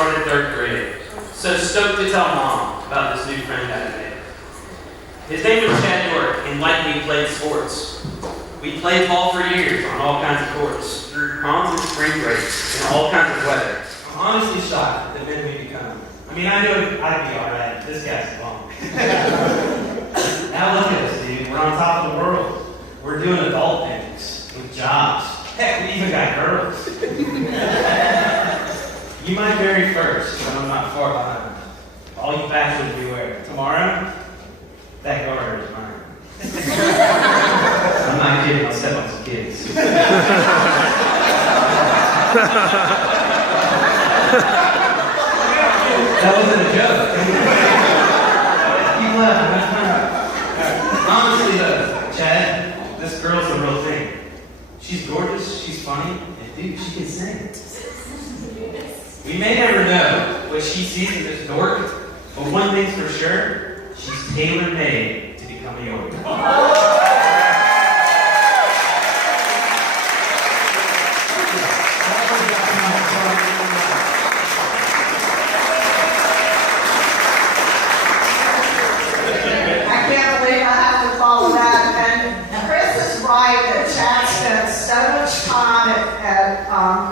started 3rd grade. So stoked to tell Mom about this new friend I made. His name was Chad York, and like me, played sports. We played ball for years on all kinds of courts, through proms and spring breaks, and all kinds of weather. I'm honestly shocked at the men we become. I mean, I knew I'd be alright. This guy's bum. Now look at us, dude. We're on top of the world. We're doing adult things with jobs. Heck, we even got girls. You might marry first, but I'm not far behind. All you bachelors beware. Tomorrow, that garter is mine. I'm not kidding, I'll step on some kids. That wasn't a joke. Keep laughing. Honestly though, Chad, this girl's the real thing. She's gorgeous, she's funny, and dude, she can sing. We may never know what she sees in this dork, but one thing's for sure, she's tailor-made to become a York.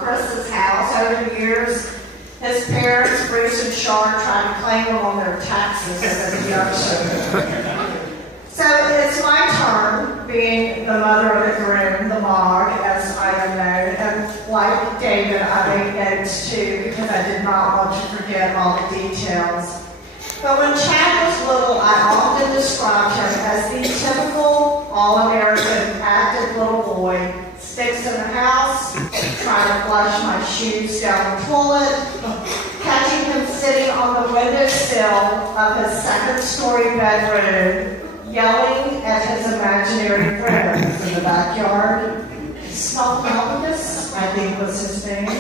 Chris's house over the years. His parents, Bruce and Char, tried to claim him on their taxes as a young children. So it's my turn, being the mother of the groom, the Mog, as I am known. And like David, I made notes too, because I did not want to forget all the details. But when Chad was little, I often described him as the typical all-American active little boy. Sticks in the house, trying to flush my shoes down the toilet, catching him sitting on the windowsill of his 2nd-story bedroom, yelling at his imaginary friends in the backyard. Snuffleupagus, I think was his name.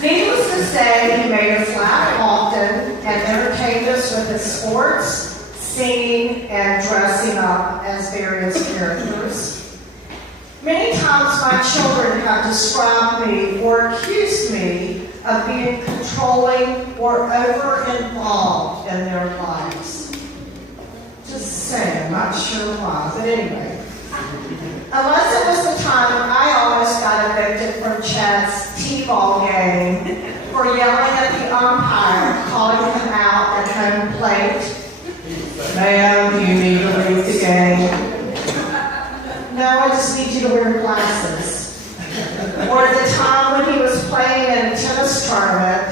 Needless to say, he made us laugh often and entertained us with his sports, singing, and dressing up as various characters. Many times my children have described me or accused me of being controlling or over-involved in their lives. Just saying, not sure why, but anyway. Unless it was the time when I always got evicted from Chad's T-ball game for yelling at the umpire, calling him out at home plate. Ma'am, you need to leave the game. No, I just need you to wear glasses. Or the time when he was playing in a tennis tournament,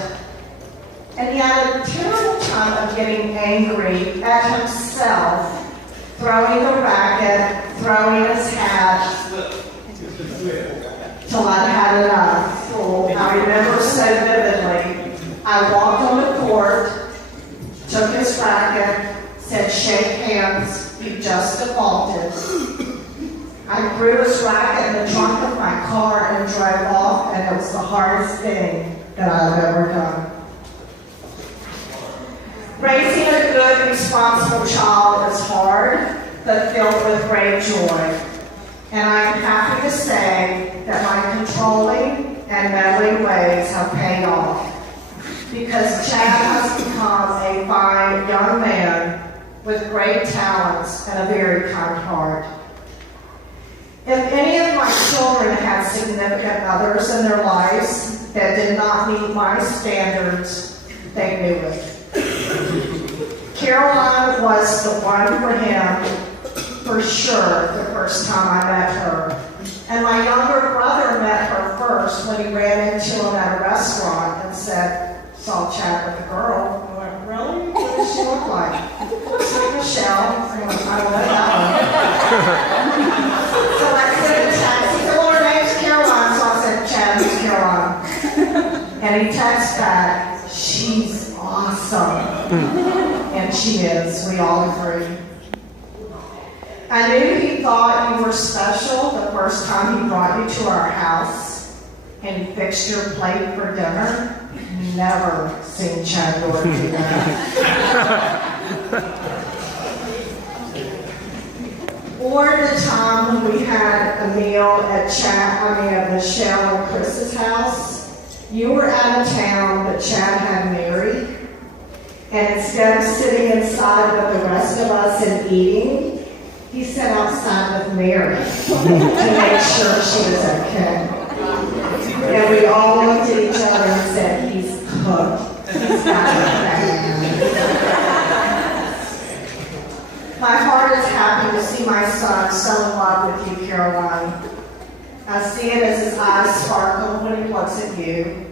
and he had a terrible time of getting angry at himself, throwing the racket, throwing his hat, till I had enough. I remember so vividly. I walked on the court, took his racket, said, "Shake hands, you just defaulted." I threw his racket in the trunk of my car and drove off, and it was the hardest thing that I've ever done. Raising a good, responsible child is hard, but filled with great joy. And I am happy to say that my controlling and meddling ways have paid off, because Chad has become a fine young man with great talents and a very kind heart. If any of my children had significant others in their lives that did not meet my standards, they knew it. Caroline was the one for him, for sure, the first time I met her. And my younger brother met her first when he ran into him at a restaurant and said, "Saw Chad with a girl." I went, "Really? What does she look like?" "Looks like Michelle." I went, "I don't know that." So I sent a text. He said, "Well, her name's Caroline." So I said, "Chad, who's Caroline?" And he texted back, "She's awesome." And she is. We all agree. I knew he thought you were special the first time he brought you to our house and he fixed your plate for dinner. Never seen Chad York do that. Or the time when we had a meal at Michelle and Chris's house, You were out of town, but Chad had married. And instead of sitting inside with the rest of us and eating, he sat outside with Mary to make sure she was okay. And we all looked at each other and said, he's cooked. He's got it bad. My heart is happy to see my son so in love with you, Caroline. I see it as his eyes sparkle when he looks at you.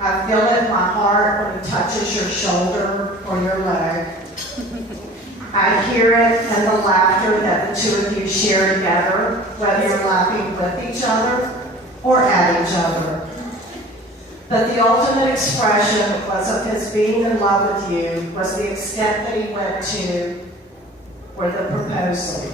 I feel it in my heart when he touches your shoulder or your leg. I hear it in the laughter that the two of you share together, whether you're laughing with each other or at each other. But the ultimate expression of his being in love with you was the extent that he went to for the proposal.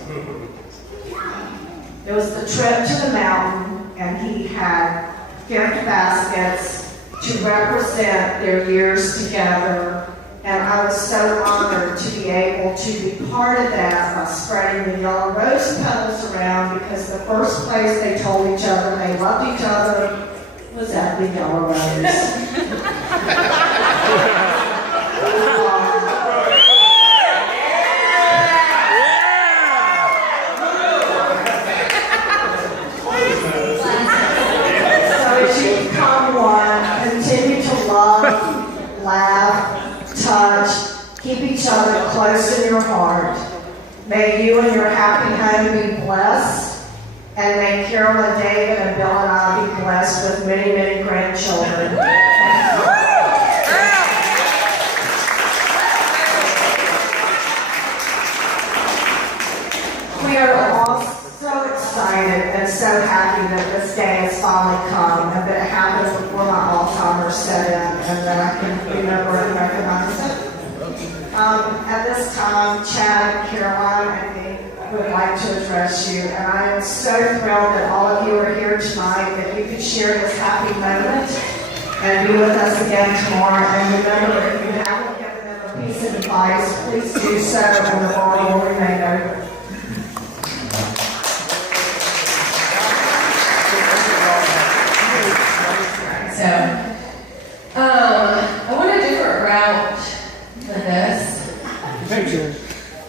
It was the trip to the mountain, and he had gift baskets to represent their years together, and I was so honored to be able to be part of that by spreading the yellow rose petals around, because the first place they told each other they loved each other was at the yellow rose. Laugh, touch, keep each other close in your heart. May you and your happy home be blessed, and may Carol and David and Bill and I be blessed with many, many grandchildren. We are all so excited and so happy that this day has finally come, and that it happened before my Alzheimer's set in, and that I can remember and recognize it. At this time, Chad and Caroline, I think, would like to address you, and I am so thrilled that all of you are here tonight, that you could share this happy moment and be with us again tomorrow. And remember, if you haven't given them a piece of advice, please do so, and the bar will remain open. So, I went a different route with this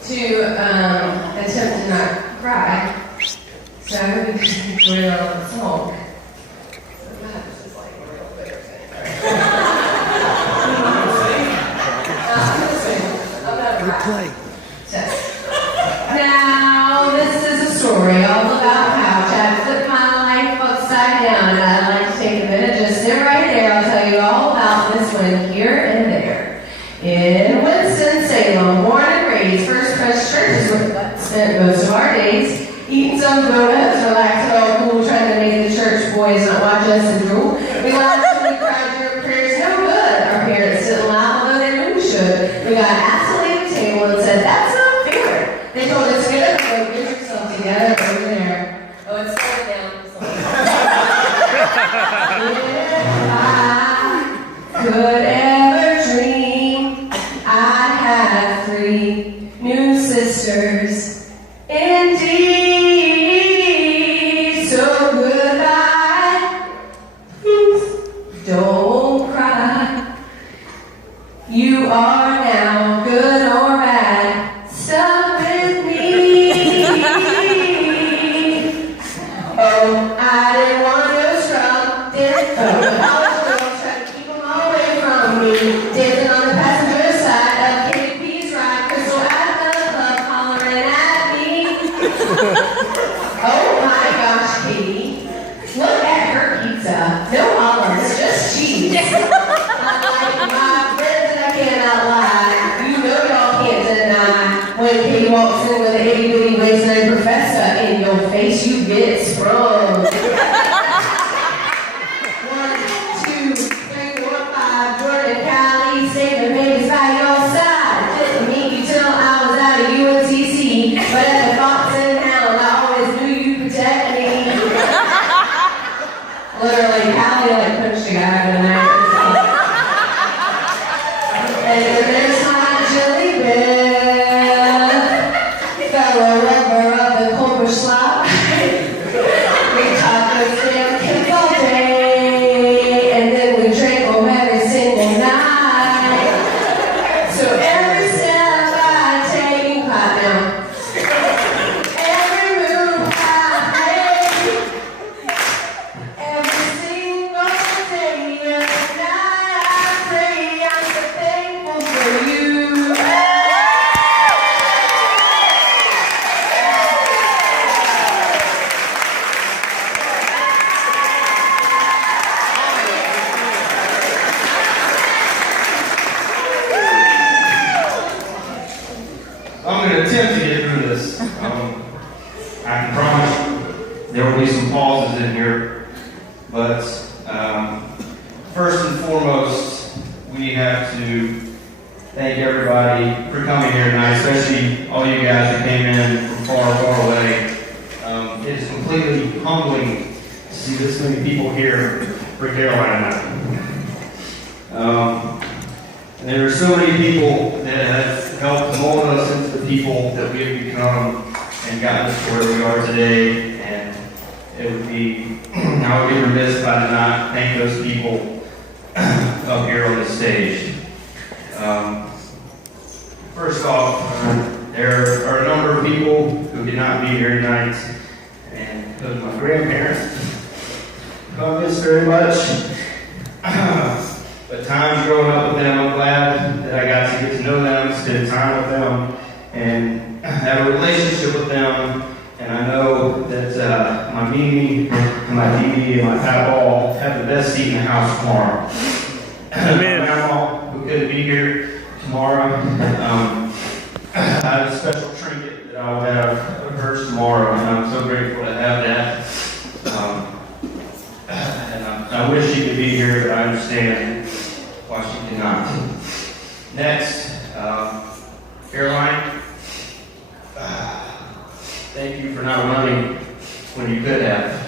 to attempt to not cry. So I'm going to just enjoy the song. This is like a real big thing. I'm not cry. Now, this is a story all about how Chad flipped my life upside down, and I'd like to take a minute, just sit right there. I'll tell you all about this one here and there. In Winston-Salem, born and raised, First Pres Church is where I spent most of our days, eating some donuts, relaxing all cool, trying to make the church boys not watch us and drool. We laughed and we cried your prayers no good. Our parents didn't laugh, although they knew we should. We got asked to leave the table and said, "That's not fair." They told us, "Get up, go get yourself together over there." Oh, it's slowing down. If I could ever dream I'd have 3 new sisters, indeed. So goodbye, please don't cry. You are now, good or bad, stuck with me. Oh, I didn't want no scrub, didn't dancing on the passenger side of KP's ride, Crystal at the club hollering at me. Oh my gosh, Katie, look at her pizza. No olives, just cheese. Unlike my friends that I cannot lie, you know y'all can't deny. When Katie walks in with an itty-bitty waist-line professor in your face, you get sprung. 1, 2, 3, 4, 5, Jordan, Cali, saving babies by your side. Didn't meet you till I was out of UNCC, but at the Fox and Hound, I always knew you protect me. Literally, Cali like punched a guy out of the night. And then there's my Jilly Bill, fellow lover of the Cobra Slop. We talk with them kids all day, and then in here. But first and foremost, we have to thank everybody for coming here tonight, especially all you guys that came in from far, far away. It is completely humbling to see this many people here for Carolina. And there are so many people that have helped mold us into the people that we have become and gotten us to where we are today. And it would be, I would be remiss if I did not thank those people up here on this stage. First off, there are a number of people who did not be here tonight, and my grandparents, I miss very much. But times growing up with them, I'm glad that I got to get to know them, spend time with them, and have a relationship with them. And I know that my Mimi, and my Dee and my Papa have the best seat in the house tomorrow. My grandma, who couldn't be here tomorrow, I have a special trinket that I will have of hers tomorrow, and I'm so grateful to have that. And I wish she could be here, but I understand why she cannot. Next, Caroline, thank you for not running when you could have.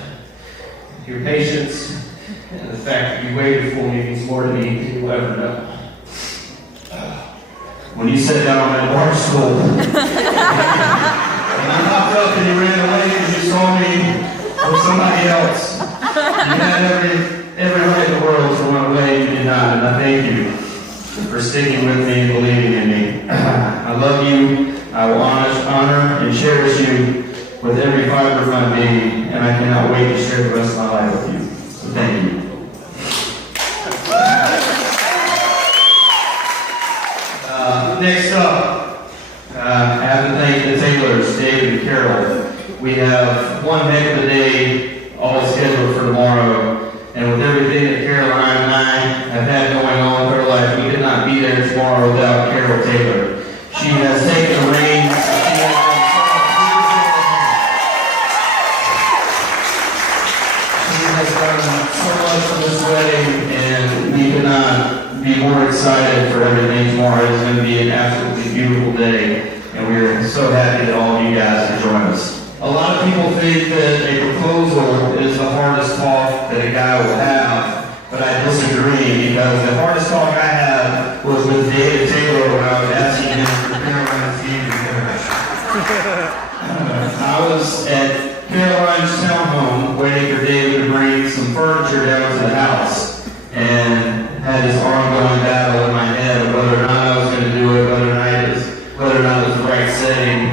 Your patience and the fact that you waited for me means more to me than you'll ever know. When you sat down on that bar stool, and I popped up and you ran away because you saw me with somebody else, you had every right in the world to run away, you did not, and I thank you for sticking with me and believing in me. I love you, I will honor and cherish you with every fiber of my being, and I cannot wait to share the rest of my life with you. So thank you. Next up, I have to thank the Taylors, David and Carol. We have one heck of a day all scheduled for tomorrow, and with everything that Caroline and I have had going on with her life, we could not be there tomorrow without Carol Taylor. She has taken the reins. She has done so much for this wedding, and we could not be more excited for everything tomorrow. It's going to be an absolutely beautiful day, and we're so happy that all of you guys can join us. A lot of people think that a proposal is the hardest talk that a guy will have, but I disagree, because the hardest talk I had was with David Taylor when I was asking him for Caroline's hand in marriage. I was at Caroline's townhome waiting for David to bring some furniture down to the house, and had this ongoing battle in my head of whether or not I was going to do it, whether or not it was the right setting.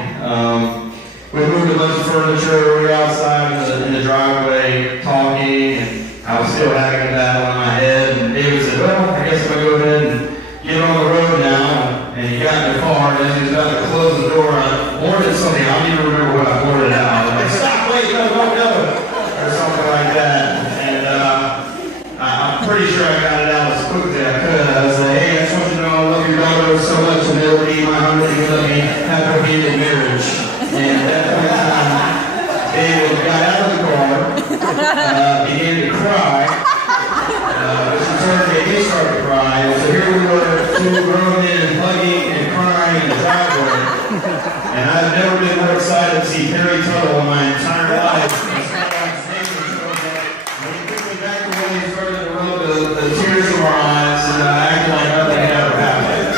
We moved a bunch of furniture, we were outside in the driveway talking, and I was still having a battle in my head, and David said, well, I guess I'm going to go ahead and get on the road now. And he got in the car, and as he was about to close the door, I ordered something. I don't even remember what I ordered out. I was like, stop, wait, no, or something like that. And I'm pretty sure I got it out as quickly as I could. I was like, hey, I just want you to know I love your daughter so much, and they'll be my honey, and let me have her hand in marriage. And at that point in time, David got out of the car, began to cry, which in turn made me start to cry. And so here we were, two grown men hugging and crying in the driveway. And I've never been more excited to see Harry Tuttle in my entire life. When he quickly backed away and started to rub the tears from our eyes, and acted like nothing had ever happened.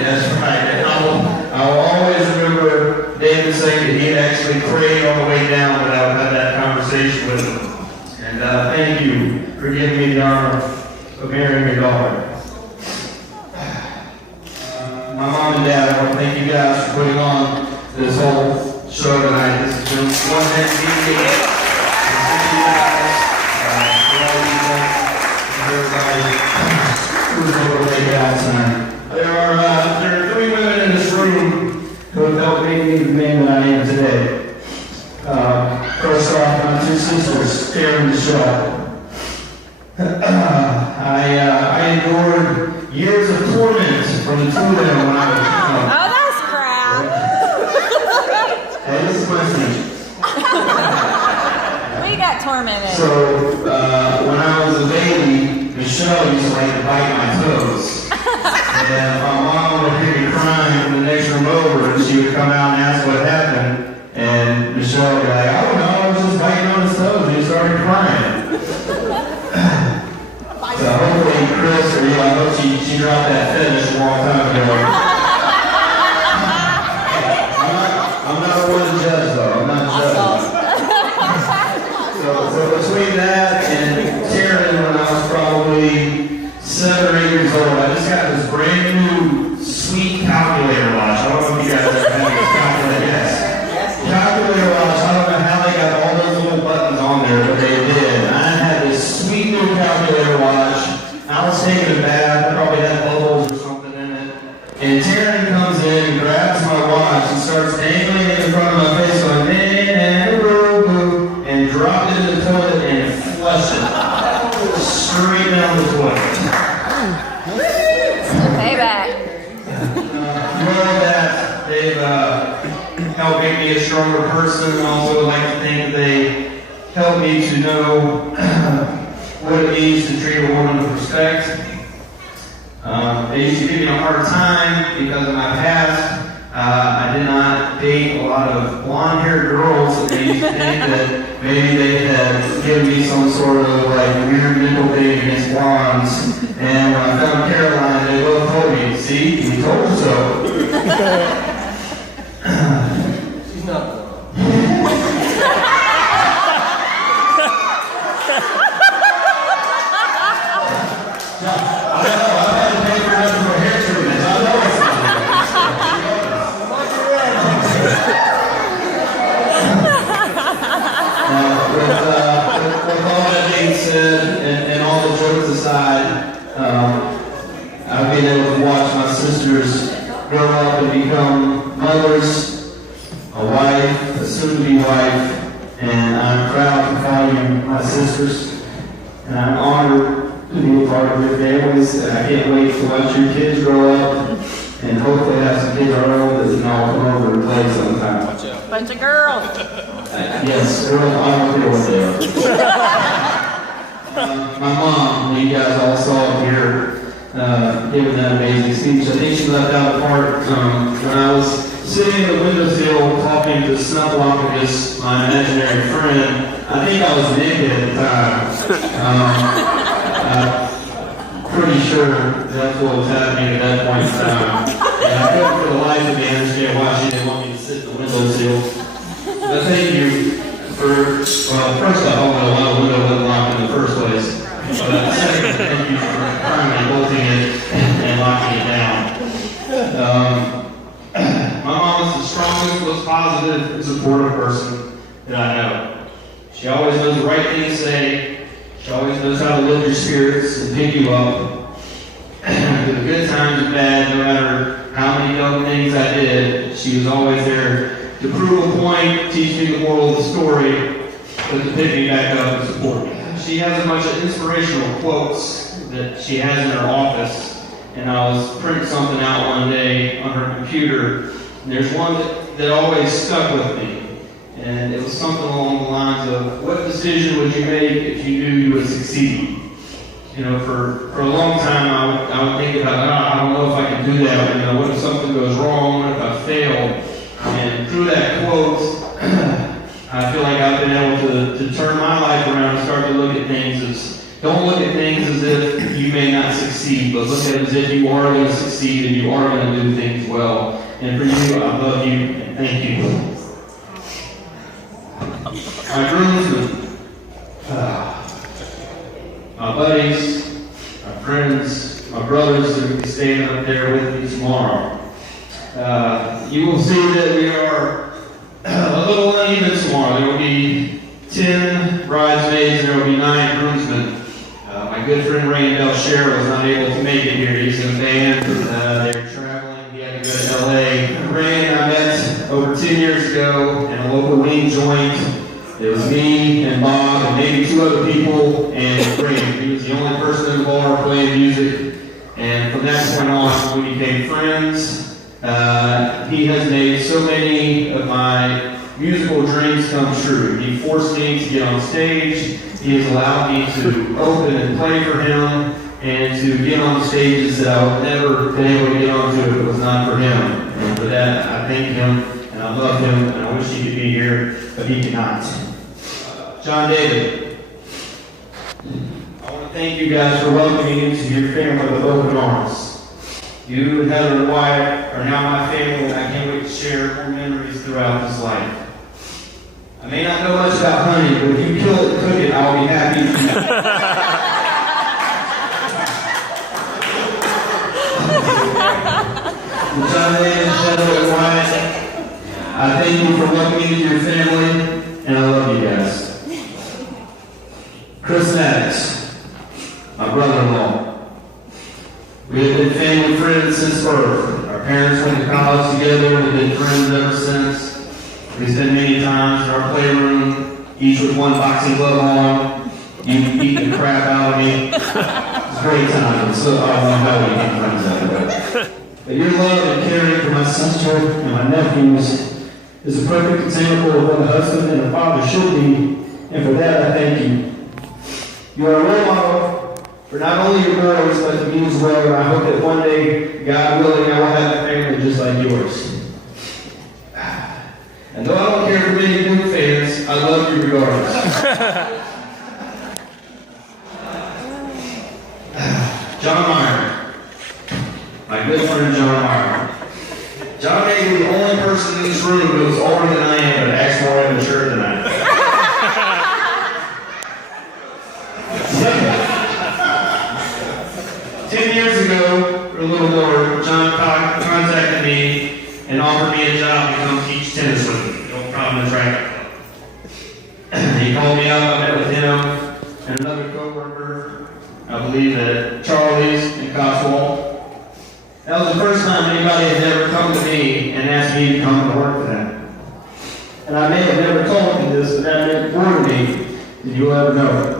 That's right. And I will always remember David saying that he had actually prayed on the way down when I had that conversation with him. And thank you for giving me the honor of marrying your daughter. My mom and dad, I want to thank you guys for putting on this whole show tonight. This has been one heck of a day. Thank you guys for all you guys and everybody who's over the way out tonight. There are 3 women in this room who have helped make me the man that I am today. First off, my 2 sisters, Karen and Michelle. I endured years of torment from the 2 of them when I was young. Oh, that's crap. Hey, this is my tormented. So, when I was a baby, Michelle used to like to bite my toes. And my mom would hear me crying from the next room over, and she would come out and ask what happened. And Michelle would be like, I don't know, I was just biting on his toes, and he started crying. So hopefully Chris, or I hope she dropped that finish a long time ago. I'm not one to judge though, I'm not judging. So between that and Taryn, when I was probably 7 or 8 years old, I just got this brand new sweet calculator watch. I don't know if you guys ever had this calculator. Yes. Calculator watch, I don't know how they got all those little buttons on there, but they did. And I had this sweet new calculator watch. I was taking a bath, I probably had bubbles or something in it. And Taryn comes in and grabs my watch and starts dangling it in front of my face going, and dropped it in the toilet and flushed it straight down the toilet. Payback. Well, that they've helped make me a stronger person. I also like to think that they help me to know what it means to treat a woman with respect. They used to give me a hard time because of my past. I did not date a lot of blonde-haired girls, and they used to think that maybe they had given me some sort of like weird mental thing against blondes. And when I found Caroline, they both told me, see, we told you so. She's not blonde. With all that being said, and all the jokes aside, I've been able to watch my sisters grow up and become mothers, a wife, a soon-to-be wife, and I'm proud to call you my sisters. And I'm honored to be a part of your families, and I can't wait to watch your kids grow up and hopefully have some kids of our own that can all come over and play sometime. Bunch of girls. Yes, girls, I don't care what they are. My mom, who you guys all saw here, giving that amazing speech. I think she left out a part when I was sitting in the windowsill talking to Snuffleupagus, my imaginary friend. I think I was naked at the time. Pretty sure that's what was happening at that point in time. And I couldn't for the life of me understand why she didn't want me to sit in the windowsill. But thank you for, first off, I don't know why the window wasn't locked in the first place. But second, thank you for finally bolting it and locking it down. My mom is the strongest, most positive, and supportive person that I know. She always knows the right thing to say. She always knows how to lift your spirits and pick you up. Through the good times and bad, no matter how many dumb things I did, she was always there to prove a point, teach me the moral of the story, but to pick me back up and support me. She has a bunch of inspirational quotes that she has in her office, and I was printing something out one day on her computer, and there's one that always stuck with me. And it was something along the lines of, what decision would you make if you knew you would succeed? You know, for a long time, I would think about, I don't know if I can do that. You know, what if something goes wrong? What if I fail? And through that quote, I feel like I've been able to turn my life around and start to look at things as, don't look at things as if you may not succeed, but look at it as if you are going to succeed and you are going to do things well. And for you, I love you and thank you. My groomsmen, my buddies, my friends, my brothers that will be standing up there with me tomorrow. You will see that we are a little uneven tomorrow. There will be 10 bridesmaids and there will be 9 groomsmen. My good friend Ray Belcher was not able to make it here. He's in a band. They were traveling. He had to go to LA. Ray and I met over 10 years ago in a local wing joint. It was me and Bob and maybe 2 other people and Ray. He was the only person in the bar playing music. And from that point on, we became friends. He has made so many of my musical dreams come true. He forced me to get on stage. He has allowed me to open and play for him and to get on stages that I would never been able to get onto if it was not for him. And for that, I thank him and I love him and I wish he could be here, but he cannot. John David, I want to thank you guys for welcoming me into your family with open arms. You and Heather and Wyatt are now my family, and I can't wait to share more memories throughout this life. I may not know much about honey, but if you kill it and cook it, I'll be happy. John David, Heather and Wyatt, I thank you for welcoming me into your family, and I love you guys. Chris Maddox, my brother-in-law. We have been family friends since birth. Our parents went to college together and have been friends ever since. We spent many times in our playroom, each with one boxing glove on. You beat the crap out of me. It was a great time. So I don't know how we became friends after that. But your love and caring for my sister and my nephews is a perfect example of what a husband and a father should be, and for that I thank you. You are a role model for not only your girls, but to me as well, and I hope that one day, God willing, I will have a family just like yours. And though I don't care for many Duke fans, I love you regardless. John Meyer, my good friend John Meyer. John may be the only person in this room who is older than I am, but acts more immature than I am. 10 years ago, or a little more, John contacted me and offered me a job to come teach tennis with me. No problem in track club. He called me up, I met with him and another co-worker, I believe at Charlie's in Cotswold. That was the first time anybody had ever come to me and asked me to come to work for them. And I may have never told you this, but that meant more to me than you'll ever know.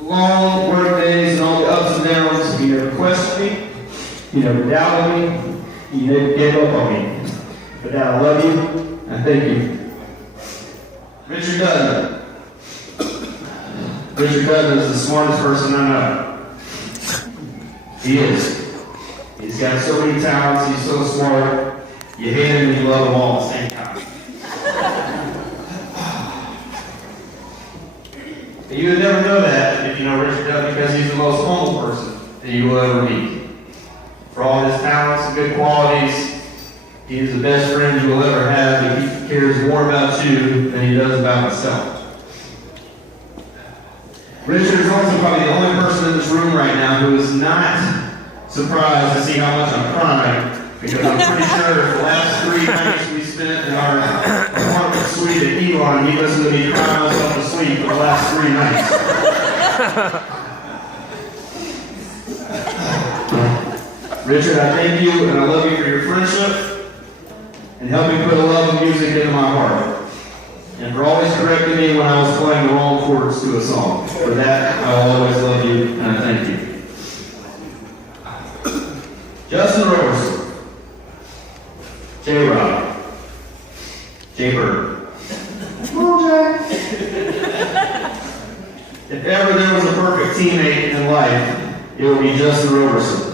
Long work days and all the ups and downs, he never questioned me, he never doubted me, he never gave up on me. For that, I love you, and thank you. Richard Dutton. Richard Dutton is the smartest person I know. He is. He's got so many talents, he's so smart, you hate him and you love him all at the same time. You would never know that if you know Richard Dutton, because he's the most humble person that you will ever meet. For all his talents and good qualities, he is the best friend you will ever have, and he cares more about you than he does about himself. Richard is also probably the only person in this room right now who is not surprised to see how much I'm crying, because I'm pretty sure the last 3 nights we spent in our apartment suite at Elon, he listened to me cry myself to sleep for the last 3 nights. Richard, I thank you and I love you for your friendship and helping put a love of music into my heart. And for always correcting me when I was playing the wrong chords to a song. For that, I will always love you and I thank you. Justin Roberson. J-Rob. J-Bird. If ever there was a perfect teammate in life, it would be Justin Roberson.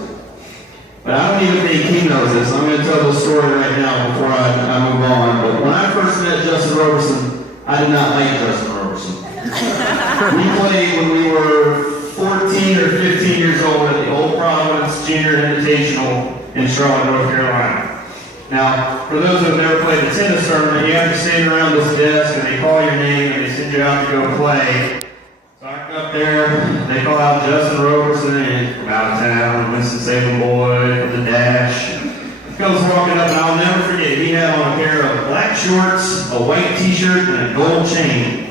But I don't even think he knows this. I'm going to tell the story right now before I move on. But when I first met Justin Roberson, I did not like Justin Roberson. We played when we were 14 or 15 years old at the Old Providence Junior Invitational in Charlotte, North Carolina. Now, for those who have never played the tennis tournament, you have to stand around this desk and they call your name and they send you out to go play. So I come up there, they call out Justin Roberson and from out of town, Winston-Salem boy, from the Dash. He comes walking up and I'll never forget, he had on a pair of black shorts, a white t-shirt, and a gold chain.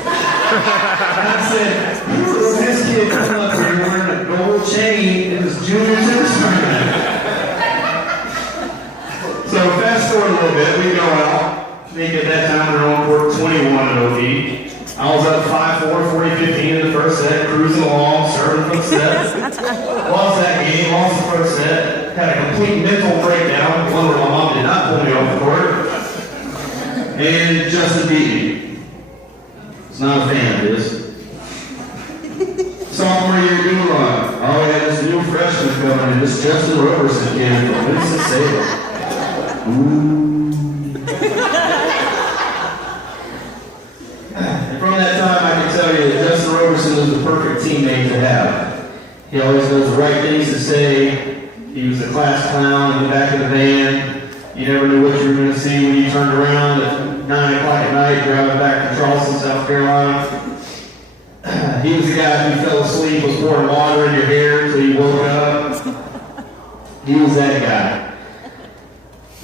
And I said, who is this kid coming up here wearing a gold chain in his junior tennis tournament? So fast forward a little bit, we go out. I think at that time we were on court 21 at OD. I was up 5-4, 40-15 in the first set, cruising along, serving for the set. Lost that game, lost the first set. Had a complete mental breakdown. One where my mom did not pull me off the court. And Justin Beatty. It's not a fan of his. Sophomore year Duron. Oh, we had this new freshman coming in, this Justin Roberson kid from Winston-Salem. Ooh. And from that time, I can tell you that Justin Roberson was the perfect teammate to have. He always knows the right things to say. He was a class clown in the back of the van. You never knew what you were going to see when you turned around at 9 o'clock at night driving back to Charleston, South Carolina. He was the guy who fell asleep, was pouring water in your hair until you woke up. He was that guy.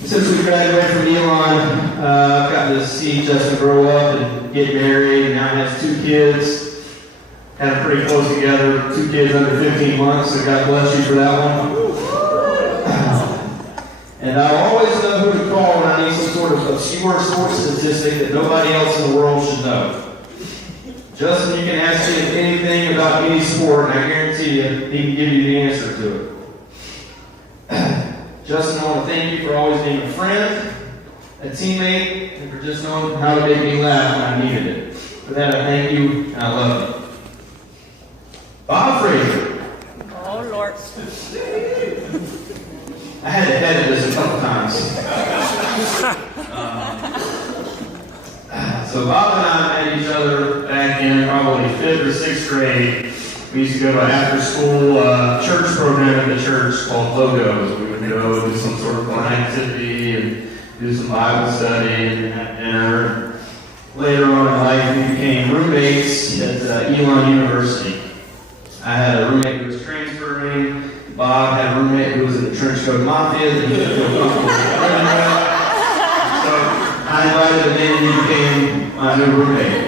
Since we graduated from Elon, I've gotten to see Justin grow up and get married, and now has 2 kids. Had them pretty close together, 2 kids under 15 months, so God bless you for that one. And I always know who to call when I need some sort of obscure sports statistic that nobody else in the world should know. Justin, you can ask him anything about any sport, and I guarantee you, he can give you the answer to it. Justin, I want to thank you for always being a friend, a teammate, and for just knowing how to make me laugh when I needed it. For that, I thank you, and I love you. Bob Fraser. Oh, Lord. I had to edit this a couple times. So Bob and I met each other back in probably 5th or 6th grade. We used to go to an after-school church program at the church called Logos. We would go do some sort of fun activity and do some Bible study and have dinner. Later on in life, we became roommates at Elon University. I had a roommate who was transferring. Bob had a roommate who was in the trench coat mafia that he didn't feel comfortable living with. So I invited him in and he became my new roommate.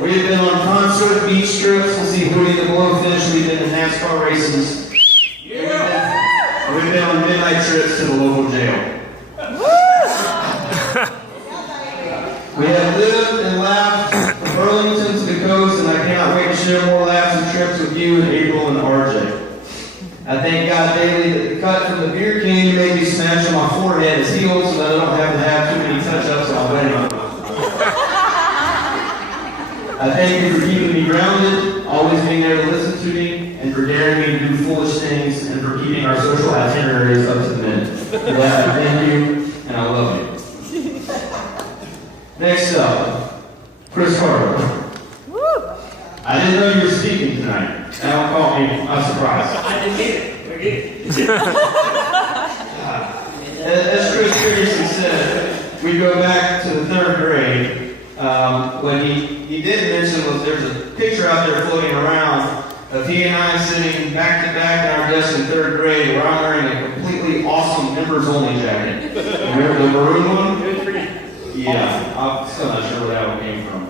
We had been on concert beach trips to see Hootie the Blowfish. We've been in NASCAR races. Yeah. We've been on midnight trips to the local jail. We have lived and laughed from Burlington to the coast, and I cannot wait to share more laughs and trips with you and April and RJ. I thank God daily that the cut from the beer can you made me smash on my forehead is healed so that I don't have to have too many touch-ups on my wedding. I thank you for keeping me grounded, always being there to listen to me, and for daring me to do foolish things, and for keeping our social itineraries up to the minute. For that, I thank you, and I love you. Next up, Chris Carter. I didn't know you were speaking tonight. That don't caught me by surprise. I didn't get it. Forget it. As Chris previously said, we go back to the 3rd grade. What he did mention was there's a picture out there floating around of he and I sitting back to back in our desk in 3rd grade where I'm wearing a completely awesome members-only jacket. Remember the maroon one? Yeah, I'm still not sure where that one came from.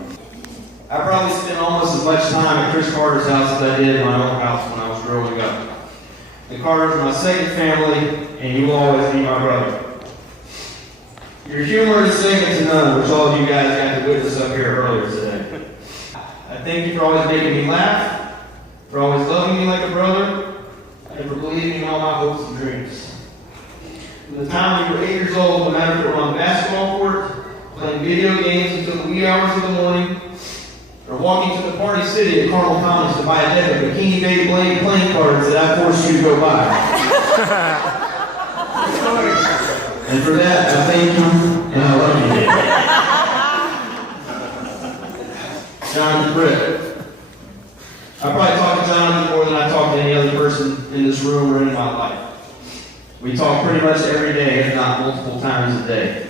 I probably spent almost as much time at Chris Carter's house as I did in my own house when I was growing up. The Carters are my second family, and you will always be my brother. Your humor is second to none, which all of you guys got to witness up here earlier today. I thank you for always making me laugh, for always loving me like a brother, and for believing in all my hopes and dreams. From the time we were 8 years old, no matter if we were on the basketball court, playing video games until the wee hours of the morning, or walking to the Party City at Carmel Commons to buy a deck of Bikini Bay Blade playing cards that I forced you to go buy. And for that, I thank you, and I love you. Jonathan Britt. I probably talk to Jonathan more than I talk to any other person in this room or in my life. We talk pretty much every day, if not multiple times a day.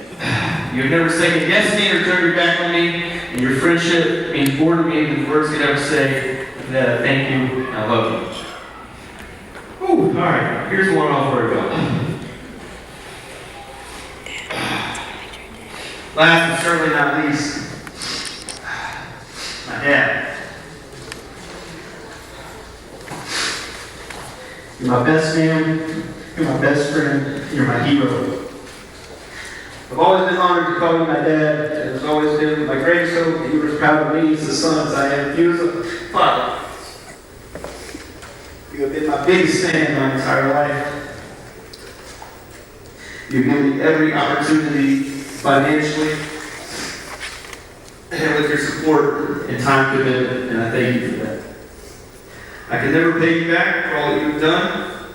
You've never second-guessed me or turned your back on me, and your friendship means more to me than words could ever say. For that, I thank you, and I love you. Ooh, all right, here's one I'll worry about. Last but certainly not least, my dad. You're my best man, you're my best friend, you're my hero. I've always been honored to call you my dad, and it's always been my greatest hope that you were as proud of me as the son as I am of you as a father. You have been my biggest fan my entire life. You've given me every opportunity financially and with your support and time commitment, and I thank you for that. I can never pay you back for all that you've done,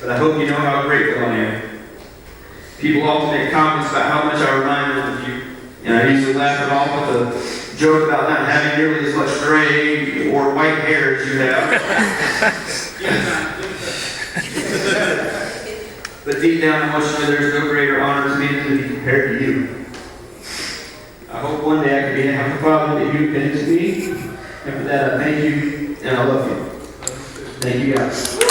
but I hope you know how grateful I am. People often make comments about how much I remind them of you, and I usually laugh it off with a joke about not having nearly as much gray or white hair as you have. But deep down, I want you to know there's no greater honor to me than to be compared to you. I hope one day I can be the happy father that you've been to me, and for that I thank you and I love you. Thank you guys.